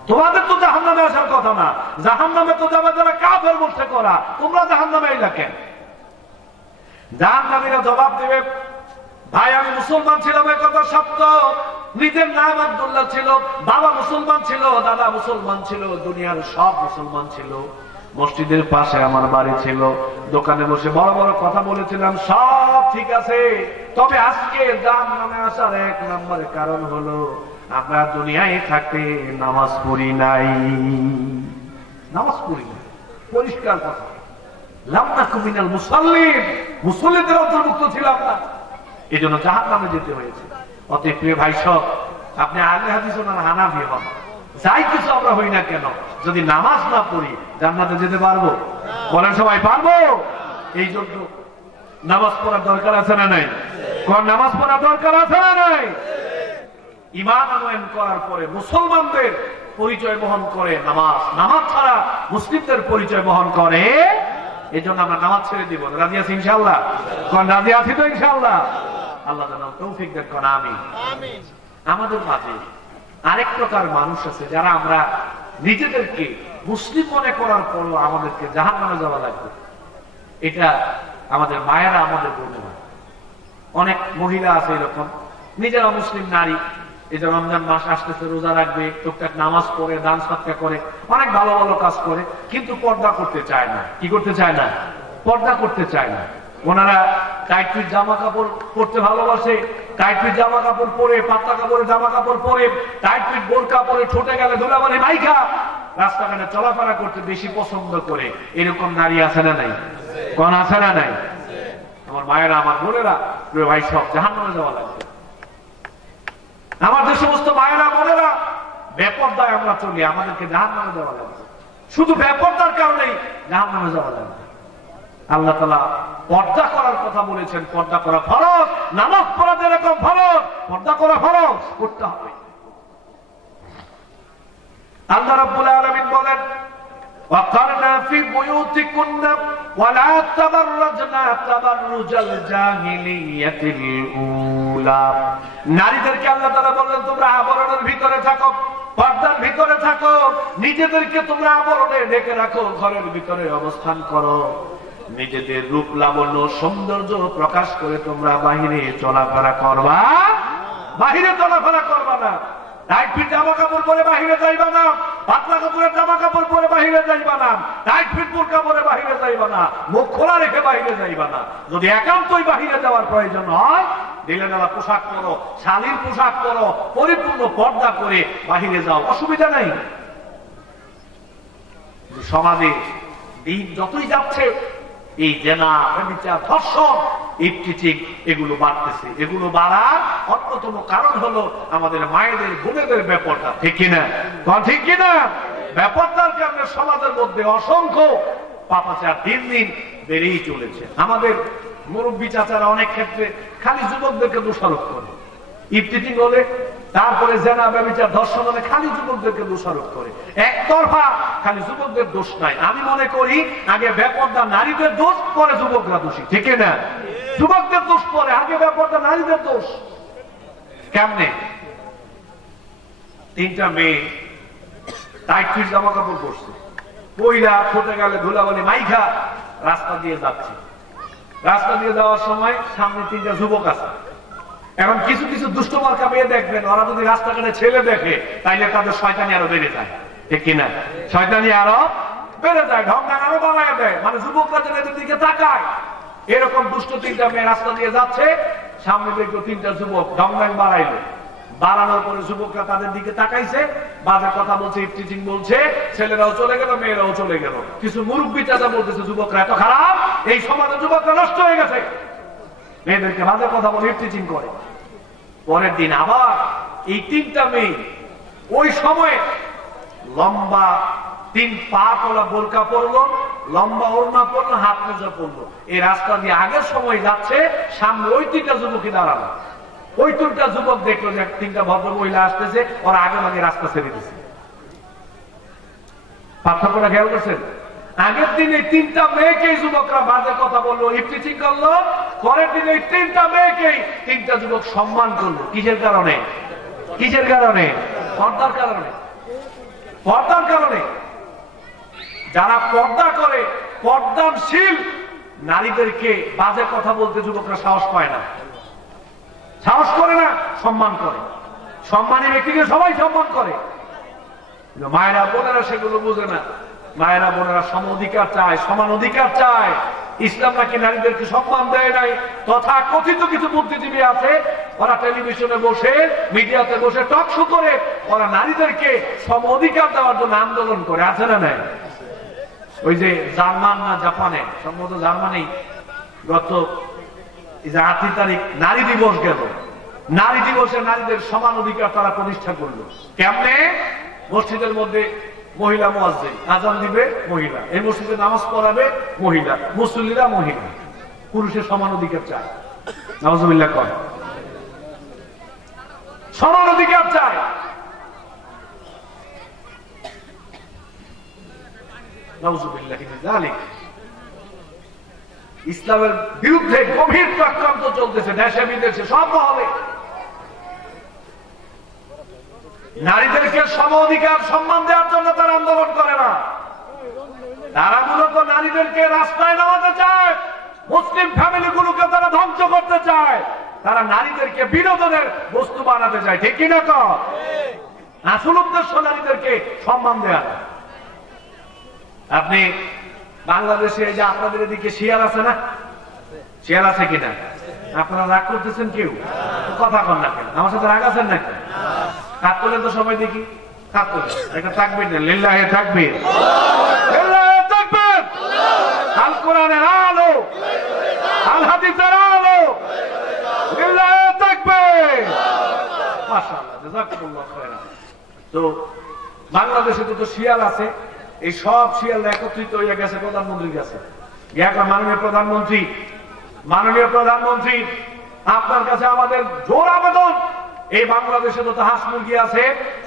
তোমাদের তো জাহান্নামে আসার কথা না, জাহান্নামে তো যাবে যারা কাফের মুশরিক করা, তোমরা জাহান্নামে এলা কেন? জাহান্নামীরা জবাব দিবে ভাই আমি মুসলমান ছিলাম, এই কথা সত্য, নিজের নাম আব্দুল্লাহ ছিল, বাবা মুসলমান ছিল, দাদা মুসলমান ছিল, দুনিয়ার সব মুসলমান ছিল, মসজিদের পাশে আমার বাড়ি ছিল, দোকানে বসে বড় বড় কথা বলেছিলাম, সব ঠিক আছে, তবে আজকে জাহান্নামে আসার 1 নম্বরের কারণ হলো আমরা দুনিয়ায় থাকতে নামাজ পড়ি নাই, নামাজ পড়ি নাই, পরিষ্কার কথা। লাম নাকু মিনাল মুসাল্লিন, মুসল্লিদের অন্তর্ভুক্ত ছিলাম না, এই জন্য জাহান্নামে যেতে হয়েছে। অতএব প্রিয় ভাই সব, আপনি আহলে হাদিস না হানাফি হন, যাই কিছু আমরা হই না কেন, যদি নামাজ না পড়ি জান্নাতে যেতে পারবো? বলেন সবাই পারবো? এই জন্য নামাজ পড়ার দরকার আছে না নাই? কোন নামাজ পড়ার দরকার আছে না নাই? ঈমান আনয়ন করার পরে মুসলমানদের পরিচয় বহন করে নামাজ, নামাজ ছাড়া মুসলিমদের পরিচয় বহন করে, এই জন্য আমরা নামাজ ছেড়ে দিব। রাজি আছি ইনশাআল্লাহ? কোন রাজি আছি তো ইনশাআল্লাহ? আল্লাহ যেন তৌফিক দেন, কোন আমিন। আমাদের মাঝে আরেক প্রকার মানুষ আছে যারা আমরা নিজেদেরকে মুসলিম মনে করার পরও আমাদেরকে জাহান্নামে যাওয়া লাগবে, এটা আমাদের মায়েরা আমাদের বলতে পারে। অনেক মহিলা আছে এরকম, নিজেরা মুসলিম নারী, এই যে রমজান মাস আসতেছে, রোজা রাখবে, টুকটাক নামাজ পড়ে, দান সদকা করে, অনেক ভালো ভালো কাজ করে, কিন্তু পর্দা করতে চায় না। কি করতে চায় না? পর্দা করতে চায় না। ওনারা টাইট ফিট জামা কাপড় পরতে ভালোবাসে, টাইট ফিট জামা কাপড় পরে, পাতলা কাপড়ের জামা কাপড় পরে, টাইট ফিট বোরকা পরে, ঠোঁটে গেলে ধুলাবালি মাইখা রাস্তাঘাটে চলাফেরা করতে বেশি পছন্দ করে। এরকম নারী আছে না নাই? কোন আছে না নাই? আমার মায়েরা, আমার বোনেরা, ভাই সব জাহান্নামে যাওয়া লাগবে। আমার যে সমস্ত মায়েরা বোনেরা বেপরদায় আমরা চলি, আমাদেরকে জাহান্নামে যাওয়া লাগবে। শুধু বেপরদার কারণেই জাহান্নামে যাওয়া লাগবে। আল্লাহ তাআলা পর্দা করার কথা বলেছেন, পর্দা করা ফরজ, নামাজ পড়া যেরকম ফরজ, পর্দা করা ফরজ, করতে হবে। আল্লাহ রাব্বুল আলামিন বলেন ওয়াকারনা ফি বুয়ুতিকুন্না ওয়ালা তাবাররাজনা তাবাররুজাল জাহিলিয়াতিল উলা। নারীদেরকে আল্লাহ তাআলা বললেন তোমরা আবরণের ভিতরে থাকো, পর্দার ভিতরে থাকো, নিজেদেরকে তোমরা আবরণে ঢেকে রাখো, ঘরের ভিতরে অবস্থান করো, নিজেদের রূপ লাবণ্য সৌন্দর্য প্রকাশ করে তোমরা বাহিরে চলাফেরা করবা, বাহিরে চলাফেরা করবা না। টাইট ফিট জামা কাপড় পরে বাহিরে যাইবা না, পাতলা কাপড়ের জামা কাপড় পরে বাহিরে যাইবা না, টাইট ফিট বোরকা পরে বাহিরে যাইবা না, মুখ খোলা রেখে বাহিরে যাইবা না। যদি একান্তই বাহিরে যাওয়ার প্রয়োজন হয়, ঢিলে ঢালা পোশাক পরো, শালীর পোশাক পরো, পরিপূর্ণ পর্দা করে বাহিরে যাও, অসুবিধা নাই। সমাজে দিন যতই যাচ্ছে এই জেনা, ব্যভিচার, ধর্ষণ ইফটিচিং এগুলো বাড়তেছে। এগুলো বাড়ার অন্যতম কারণ হলো আমাদের মায়েদের বোনেদের ব্যাপারটা, ঠিক কিনা? ঠিক কিনা? ব্যাপারটার কারণে সমাজের মধ্যে অসংখ্য পাপাচার দিন দিন বেড়েই চলেছে। আমাদের মুরব্বী চাচারা অনেক ক্ষেত্রে খালি যুবকদেরকে দোষারোপ করে, ইফতিজিং হলে তারপরে জেনা ব্যভিচার ধর্ষণ হলে খালি যুবকদেরকে দোষারোপ করে, একতরফা খালি যুবকদের দোষ নাই। আমি মনে করি আগে বেপরদা নারীদের দোষ, পরে যুবকরা দোষী, ঠিক না? যুবকদের দোষ পরে, আগে বেপরদা নারীদের দোষ। কেমনে? 3টা মেয়ে টাইট ফিট জামা কাপড় পরছে, পইরা ফোটে গেলে ধুলাবালি মাইখা রাস্তা দিয়ে যাচ্ছে। রাস্তা দিয়ে যাওয়ার সময় সামনে 3টা যুবক আছে। এখন কিছু কিছু দুষ্ট মার্কা মেয়ে দেখবেন, ওরা যদি রাস্তাঘাটে ছেলে দেখে তাইলে তাদের শয়তানি আরো বেড়ে যায়, ঠিক কিনা? শয়তানি আরো বেড়ে যায়, ঢঙ্গান আরো বাড়ায় দেয়। মানে যুবকরা যেন এদের দিকে তাকায়, এরকম দুষ্ট 3টা মেয়ে রাস্তা দিয়ে যাচ্ছে, সামনে দেখলো 3টা যুবক ঢঙ্গান বাড়াইলো। বাড়ানোর পরে যুবকরা তাদের দিকে তাকাইছে, বাজে কথা বলছে, ইফটিজিং বলছে, ছেলেরাও চলে গেল, মেয়েরাও চলে গেল। কিছু মুরব্বী চাচা বলতেছে যুবকরা এত খারাপ, এই সমাজে যুবকরা নষ্ট হয়ে গেছে, মেয়েদেরকে বাজে কথা বলে ইফটিজিং করে। পরের দিন আবার এই 3টা মেয়ে ওই সময়ে লম্বা 3 পা তোলা বোরকা পরলো, লম্বা ওড়না পরলো, হাত মোজা পরলো, এই রাস্তা দিয়ে আগের সময় যাচ্ছে, সামনে ওই 3টা যুবকই দাঁড়ালো। ওই 3টা যুবক দেখলো যে 3টা ভদ্র মহিলা আসতেছে, ওরা আগে আগে রাস্তা ছেড়ে দিচ্ছে। পার্থক্যটা খেয়াল করছেন? আগের দিনে 3টা মেয়েকে যুবকরা বাজে কথা বললো, ইফটিজিং করলো, পরের দিনে 3টা মেয়েকে 3টা যুবক সম্মান করলো। কিসের কারণে? কিসের কারণে? পর্দার কারণে। পর্দার কারণে। যারা পর্দা করে, পর্দাশীল নারীদেরকে বাজে কথা বলতে যুবকরা সাহস পায় না, সাহস করে না, সম্মান করে। সম্মানী ব্যক্তিকে সবাই সম্মান করে, মায়েরা বোনেরা সেগুলো বুঝে না। মায়েরা বোনেরা সম অধিকার চায়, সমান অধিকার চায়। ইসলাম নাকি নারীদেরকে সম্মান দেয় নাই। তথা কথিত কিছু বুদ্ধিজীবী আছে, ওরা টেলিভিশনে বসে, মিডিয়াতে বসে টক শো করে, ওরা নারীদেরকে সম অধিকার দেওয়ার জন্য আন্দোলন করে, আছে না নাই? ওই যে জার্মান না জাপানে, সম্ভবত জার্মানি, গত 8 তারিখ নারী দিবস গেল। নারী দিবসে নারীদের সমান অধিকার তারা প্রতিষ্ঠা করলো। কেমনে? মসজিদের মধ্যে মহিলা মুয়াজ্জিন, আযান দিবে মহিলা, এই মসজিদে নামাজ পড়াবে মহিলা, মুসল্লিরা মহিলা, পুরুষের সমান অধিকার চায়। নাউযুবিল্লাহ কর, সমান অধিকার চায়। নাউযুবিল্লাহি মিন যালিক। ইসলামের বিরুদ্ধে গভীর চক্রান্ত চলতেছে দেশে বিদেশে, সব মহলে। নারীদেরকে সম অধিকার সম্মান দেওয়ার জন্য তারা আন্দোলন করে না, তারা মূলত নারীদেরকে রাস্তায় নামাতে চায়, মুসলিম ফ্যামিলিগুলোকে তারা ধ্বংস করতে চায়, তারা নারীদেরকে বিনোদনের বস্তু বানাতে চায়, ঠিক কিনা? আসল উদ্দেশ্য নারীদেরকে সম্মান দেওয়া। আপনি বাংলাদেশে এই যে আপনাদের এদিকে শিয়াল আছে না, শিয়াল আছে কিনা? আপনারা রাগ করতেছেন? কেউ কথা কন না কেন? আমার সাথে রাগ আছেন নাকি? হাত তোলেন তো সবাই দেখি, হাত তোলেন। একটা তাকবীর দেন, লিল্লাহি তাকবীর, লিল্লাহি তাকবীর। আল কোরআনের আলো, আল হাদিসের আলো, লিল্লাহি তাকবীর। মাশাআল্লাহ, জাযাকুমুল্লাহ খায়রান। তো বাংলাদেশে তো শিয়াল আছে, এই সব শিয়াল একত্রিত হয়ে গেছে প্রধানমন্ত্রীর কাছে। মাননীয় প্রধানমন্ত্রী, মাননীয় প্রধানমন্ত্রী, আপনার কাছে আমাদের জোর আবেদন, এই বাংলাদেশে তো হাঁস মুরগি আছে,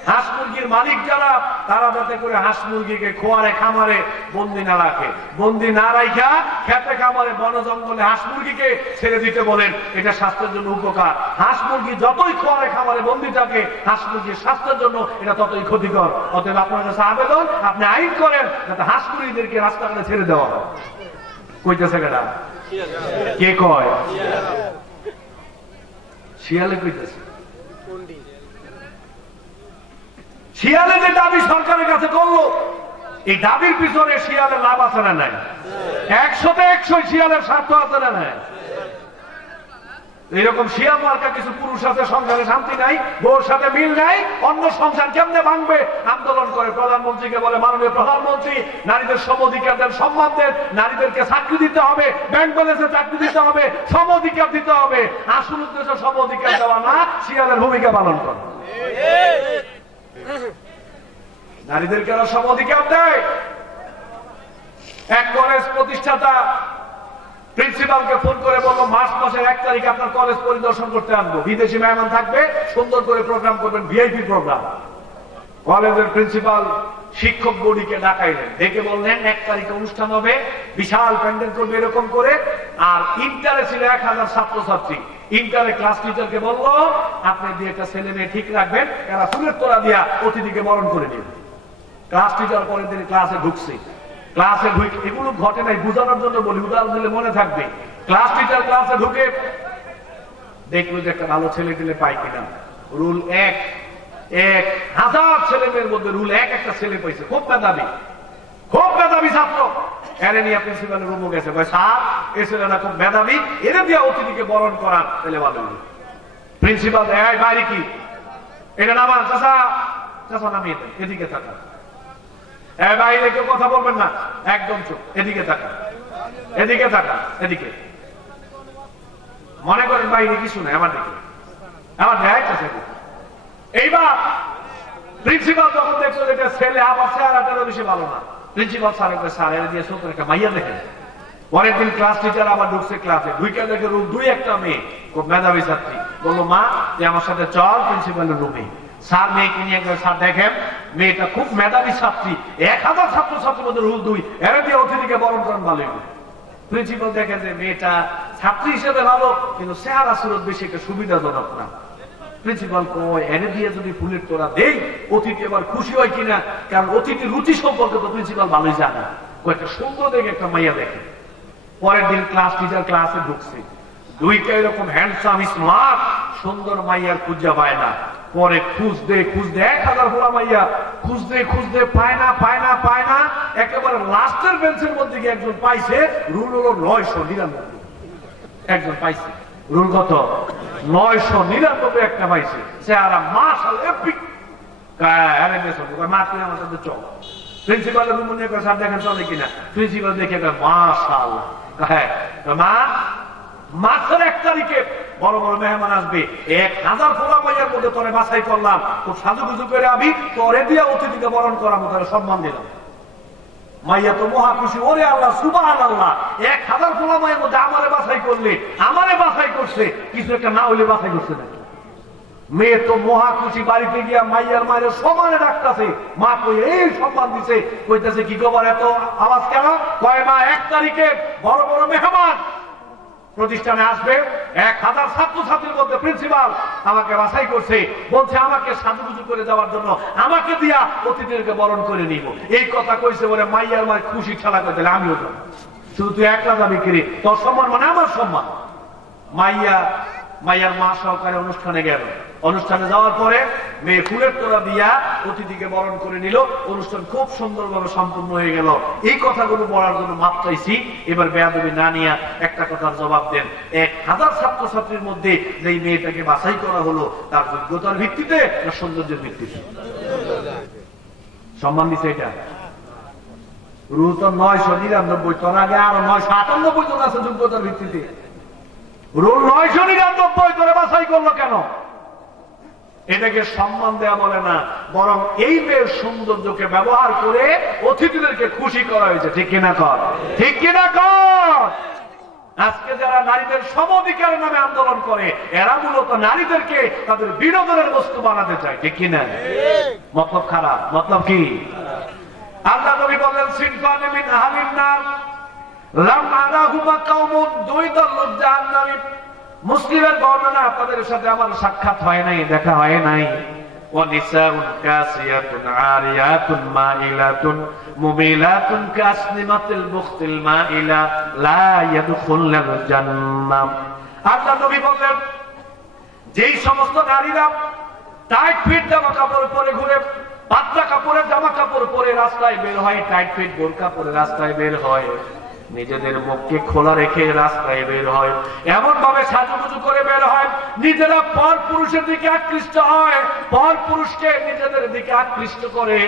হাঁস মুরগির মালিক যারা, তারা যাতে করে হাঁস মুরগিকে খোয়ারে খামারে বন্দি না রাখে, বন্দি না রাখা খেতে খামারে বন জঙ্গলে হাঁস মুরগিকে ছেড়ে দিতে বলেন। এটা স্বাস্থ্যের জন্য উপকার। হাঁস মুরগি যতই খোয়ারে খামারে বন্দি থাকে, হাঁস মুরগির স্বাস্থ্যের জন্য এটা ততই ক্ষতিকর। অতএব আপনার কাছে আবেদন, আপনি আইন করেন যাতে হাঁস মুরগিদেরকে রাস্তাঘাটে ছেড়ে দেওয়া হয়। কইতেছে কেডা? কে কয়? শিয়ালে কইতেছে। শিয়ালে যে দাবি সরকারের কাছে করলো, এই দাবির পিছনে শিয়ালের লাভ আছে না নাই? 100-তে 100 শিয়ালের স্বার্থ আছে না নাই? এরকম শিয়া মার্কা কিছু পুরুষ আছে, সংসারে শান্তি নাই, বউর সাথে মিল নাই, অন্য সংসার কেমনে ভাঙবে আন্দোলন করে। প্রধানমন্ত্রীকে বলে, মাননীয় প্রধানমন্ত্রী নারীদের সম অধিকার দেন, সম্মান দেন, নারীদেরকে চাকরি দিতে হবে, ব্যাংক ব্যালেন্সে চাকরি দিতে হবে, সম অধিকার দিতে হবে। আসল উদ্দেশ্য সম অধিকার দেওয়া না, শিয়ালের ভূমিকা পালন করা। নারীদেরকে সম অধিকার দেয়। এক কলেজ প্রতিষ্ঠাতা প্রিন্সিপালকে ফোন করে বললো, মার্চ মাসের 1 তারিখে আপনার কলেজ পরিদর্শন করতে আনবো, বিদেশি মেহমান থাকবে, সুন্দর করে প্রোগ্রাম করবেন, ভিআইপি প্রোগ্রাম। কলেজের প্রিন্সিপাল শিক্ষক বডিকে ডাকাইলেন, ডেকে বললেন 1 তারিখে অনুষ্ঠান হবে, বিশাল প্যান্ডেল করবে এরকম করে। আর ইন্টারে ছিল 1000 ছাত্রছাত্রী। ইন্টারে ক্লাস টিচারকে বললো, আপনি দিয়ে একটা ছেলে মেয়ে ঠিক রাখবেন, এরা ফুলের তোড়া দিয়া অতিথিকে বরণ করে দিবেন। ক্লাস টিচার পরের দিন ক্লাসে ঢুকছে। ক্লাসে ঢুকে, এগুলো ঘটে নাই, বোঝানোর জন্য বলি, উদাহরণ দিলে মনে থাকবে। ক্লাস টিচার ক্লাসে ঢুকে দেখলো যে একটা ভালো ছেলে দিলে পাই কিনা। রুল 1, 1000 ছেলে মেয়ের মধ্যে রুল 1 একটা ছেলে পাইছে, খুব মেধাবী ছাত্র। এরে নিয়ে প্রিন্সিপালের রুমে গেছে, স্যার এই ছেলেটা খুব মেধাবী, এরে দিয়ে অতিথিকে বরণ করান, ছেলে ভালো। প্রিন্সিপাল, বাইরে কি এটা নামান, চাচা চাচা নামিয়ে দেন, এদিকে থাকা। বাইরে কেউ কথা বলবেন না, একদম চুপ, এদিকে থাকা, এদিকে থাকা, এদিকে। মনে করেন বাইরে কিছু নাই, আমার দিকে, আমার দেয়। এইবার প্রিন্সিপাল যখন দেখলো যে ছেলে আবার চেহারাটারও বেশি ভালো না, প্রিন্সিপাল স্যারকে, স্যার এর দিয়ে সুন্দর একটা মাইয়া দেখেন। পরের দিন ক্লাস টিচার আবার ঢুকছে ক্লাসে, ঢুকে দেখে রুম 2 একটা মেয়ে, খুব মেধাবী ছাত্রী। বললো, মা তুই আমার সাথে চল প্রিন্সিপালের রুমে। স্যার মেয়েকে নিয়ে গেল, স্যার দেখেন মেয়েটা খুব মেধাবী ছাত্রী, 1000 ছাত্রছাত্রীর মধ্যে রুল 2, এর দিয়ে অতিথিকে বরণ করেন ভালো। প্রিন্সিপাল দেখেন যে মেয়েটা ছাত্রী হিসেবে ভালো, কিন্তু চেহারা সুরত বেশি একটা সুবিধাজনক না। প্রিন্সিপাল কয়, এনে দিয়ে যদি ফুলের তোড়া দেই, অতিথি আবার খুশি হয় কিনা, কারণ অতিথির রুচি সম্পর্কে তো প্রিন্সিপাল ভালোই জানে। কয়েকটা সুন্দর দেখে একটা মাইয়া দেখে। পরের দিন ক্লাস টিচার ক্লাসে ঢুকছে, 2টা এরকম হ্যান্ডসাম স্মার্ট সুন্দর মাইয়ার খুঁজা পায় না। পরে খুঁজতে 1000 ফোলা মাইয়া খুঁজতে পায় না। একেবারে লাস্টের বেঞ্চের মধ্যে গিয়ে একজন পাইছে, রুল হলো 999। একজন পাইছে, রুল কত? 999 একটা পাইছে। চেহারা মাশাআল্লাহ এপিক। মা তুই আমার সাথে চল। প্রিন্সিপালের রুম নিয়ে স্যার দেখেন চলে কিনা। প্রিন্সিপাল দেখে মাশাআল্লাহ, হ্যাঁ মা মাসের 1 তারিখে বড় বড় মেহমান আসবে, 1000 ফোলা মাইয়ার মধ্যে তোরে বাছাই করলাম, খুব সাজুগুজু করে আবি, তোরে দিয়ে অতিথিকে বরণ করার মতো সম্মান দিলাম। মাইয়া তো মহা খুশি, ওরে আল্লাহ সুবহানাল্লাহ, 1000 ফোলা মাইয়ার মধ্যে আমারে বাছাই করলে, আমারে বাছাই করছে, কিছু একটা না হইলে বাছাই করছে না। মেয়ে তো মহা খুশি, বাড়িতে গিয়া মাইয়ার মায়ের সমানে ডাকতেছে, মা কই এই সম্মান দিছে, কইতেছে কি খবর এত আওয়াজ কেন? কয় মা 1 তারিখে বড় বড় মেহমান প্রতিষ্ঠানে আসবে, 1000 ছাত্রছাত্রীর মধ্যে প্রিন্সিপাল আমাকে বাছাই করছে, বলছে আমাকে সাজুগুজু করে দেওয়ার জন্য আমাকে দিয়া অতিথিদেরকে বরণ করে নিব। এই কথা কইছে বলে মাইয়ার মায়ের খুশি ঠেলা করে দিলে আমিও যাব, শুধু তুই একলা যাবি কিরে, তোর সম্মান মানে আমার সম্মান। মাইয়ার মা সহকারে অনুষ্ঠানে গেল। অনুষ্ঠানে যাওয়ার পরে মেয়ে ফুলের তোড়া দিয়া অতিথিকে বরণ করে নিল। অনুষ্ঠান খুব সুন্দরভাবে সম্পূর্ণ হয়ে গেল। এই কথাগুলো বলার জন্য মাপ চাইছি। এবার বেয়াদবি না নিয়ে একটা কথার জবাব দেন, 1000 ছাত্রছাত্রীর মধ্যে যে মেয়েটাকে বাছাই করা হলো, তার যোগ্যতার ভিত্তিতে না সৌন্দর্যের ভিত্তিতে? সম্মান দিচ্ছে এটা। রুল তো 999, তোর আগে আরো 998 জন আছে যোগ্যতার ভিত্তিতে। রুল 999 করে বাছাই করলো কেন? এটাকে সম্মান দেয়া বলে না, বরং এই মেয়ের সৌন্দর্যকে ব্যবহার করে অতিথিদেরকে খুশি করা হয়েছে। ঠিক কিনা কর? ঠিক কিনা কর? আজকে যারা নারীদের সম অধিকারের নামে আন্দোলন করে, এরা মূলত নারীদেরকে তাদের বিনোদনের বস্তু বানাতে চায়। ঠিক কিনা? মতলব খারাপ। মতলব কি? আল্লাহ নবী বললেন, সিনফানি মিন আহলিন নার লাম আরাহুমা কাওমুন, 2 দল লোক জাহান্নামী। মুসলিমের বর্ণনা, আপনাদের সাথে আমার সাক্ষাৎ হয় নাই, দেখা হয় নাই। ওয়ানিসাউন কাসিয়াতুন আরিয়াতুন মাইলাতুন মুমিলাতুন কাসনিমাতিল বুখতিল মাইলা লা ইয়াদখুলুল জান্নাহ। আল্লাহ নবী বলেন, যেই সমস্ত নারীরা টাইট ফিট জামা কাপড় পরে ঘুরে, পাতলা কাপড়ের জামা কাপড় পরে রাস্তায় বের হয়, টাইট ফিট বোরকা পরে রাস্তায় বের হয়, নিজেদের মুখকে খোলা রেখে রাস্তায় বের হয়, এমন ভাবে সাজুগুজু করে বের হয়, নিজেরা পর পুরুষের দিকে আকৃষ্ট হয়, পর পুরুষকে নিজেদের দিকে আকৃষ্ট করে।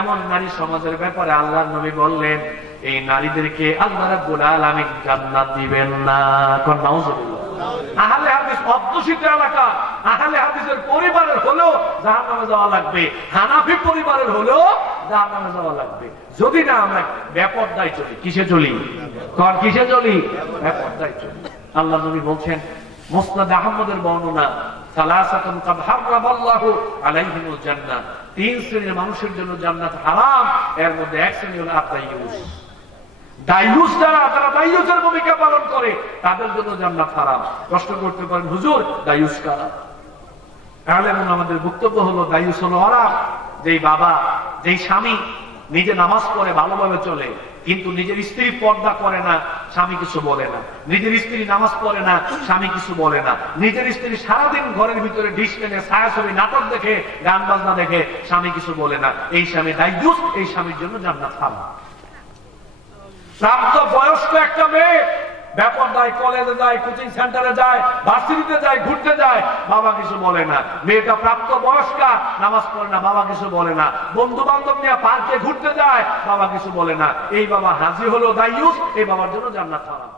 এমন নারী সমাজের ব্যাপারে আল্লাহর নবী বললেন, এই নারীদেরকে আল্লাহ রাব্বুল আলামিন জান্নাত দিবেন না। কোন নাউজুবিল্লাহ। আহলে হাদিস অধ্যুষিত এলাকা, আহলে হাদিসের পরিবারের হলেও জাহান্নামে যাওয়া লাগবে, হানাফি পরিবারের হলেও জাহান্নামে যাওয়া লাগবে, যদি না আমরা বেপরদায় চলি। কিসে চলি? কোন কিসে চলি? বেপরদায় চলি। আল্লাহ নবী বলছেন, মুসনাদ আহমদের বর্ণনা, সালাসাতুন কাদ হারামাল্লাহু আলাইহিমুল জান্নাহ, তিন শ্রেণীর মানুষের জন্য জান্নাত হারাম। এর মধ্যে এক শ্রেণী হলো আতাইয়ুস। দায়ুস যারা দায়ুসের ভূমিকা পালন করে তাদের জন্য জান্নাত হারাম। প্রশ্ন করতে পারেন, হুজুর দায়ুস কারা? তাহলে আমাদের বক্তব্য হলো, দায়ুস হলো ওরা যেই বাবা, যেই স্বামী নিজে নামাজ পড়ে ভালোভাবে চলে, কিন্তু নিজের স্ত্রী পর্দা করে না, স্বামী কিছু বলে না। নিজের স্ত্রী নামাজ পড়ে না, স্বামী কিছু বলে না। নিজের স্ত্রী সারাদিন ঘরের ভিতরে ডিশ টেনে ছায়াছবি নাটক দেখে, গান বাজনা দেখে, স্বামী কিছু বলে না। এই স্বামী দায়ুস, এই স্বামীর জন্য জান্নাত হারাম। প্রাপ্ত বয়স্ক একটা মেয়ে বেপরদায় কলেজে যায়, কোচিং সেন্টারে যায়, ভার্সিটিতে যায়, ঘুরতে যায়, বাবা কিছু বলে না। মেয়েটা প্রাপ্ত বয়স্কা, নামাজ পড়ে না, বাবা কিছু বলে না। বন্ধু বান্ধব নিয়ে পার্কে ঘুরতে যায়, বাবা কিছু বলে না। এই বাবা হাজি হলো দায়ুস, এই বাবার জন্য জান্নাত হারাম।